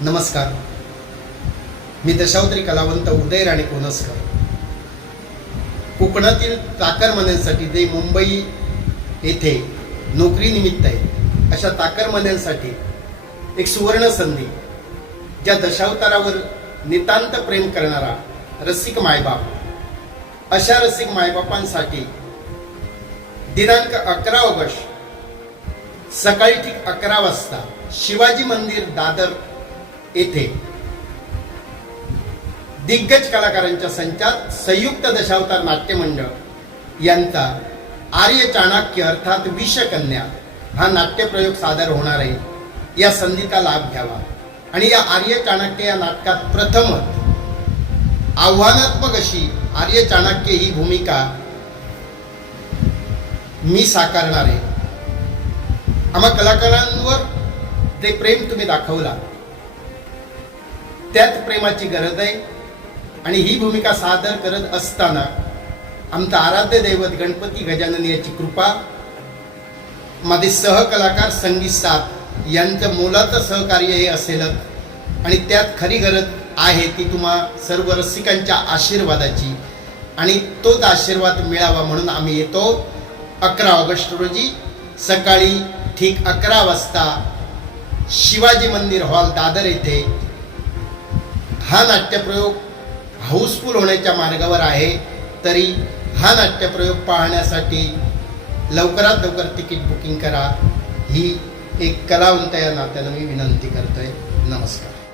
नमस्कार. मी दशावतरी कलावंत उदय राणे कोनसकर. कोकणातील ताकरमान्यांसाठी जे मुंबई येथे नोकरीनिमित्त आहे अशा ताकरमान्यांसाठी एक सुवर्ण संधी ज्या दशावतारावर नितांत प्रेम करणारा रसिक मायबाप अशा रसिक मायबापांसाठी दिनांक अकरा ऑगस्ट सकाळी ठीक अकरा वाजता शिवाजी मंदिर दादर येथे. दिग्गज कलाकारांच्या संचात संयुक्त दशावतार नाट्य मंडळ यांचा आर्य चाणक्य अर्थात विषकन्या हा नाट्यप्रयोग सादर होणार आहे. या संधीचा लाभ घ्यावा. आणि या आर्य चाणक्य या नाटकात प्रथमच आव्हानात्मक अशी आर्य चाणक्य ही भूमिका मी साकारणार आहे. आम्हा कलाकारांवर जे प्रेम तुम्ही दाखवला. त्याच प्रेमाची गरज आहे. आणि ही भूमिका सादर करत असताना आमचं आराध्य दैवत गणपती गजानन याची कृपा माझे सहकलाकार संगीत साथ यांचं मोलाचं सहकार्य हे असेलच आणि त्यात खरी गरज आहे ती तुम्हा सर्व रसिकांच्या आशीर्वादाची. आणि तोच आशीर्वाद मिळावा म्हणून आम्ही येतो. अकरा ऑगस्ट रोजी सकाळी ठीक अकरा वाजता शिवाजी मंदिर हॉल दादर येथे हा नाट्यप्रयोग हाऊसफुल होण्याच्या मार्गावर आहे तरी हा नाट्यप्रयोग पाहण्यासाठी लवकरात लवकर तिकीट बुकिंग करा. ही एक कलावंत या नात्यानं मी विनंती करतोय. नमस्कार.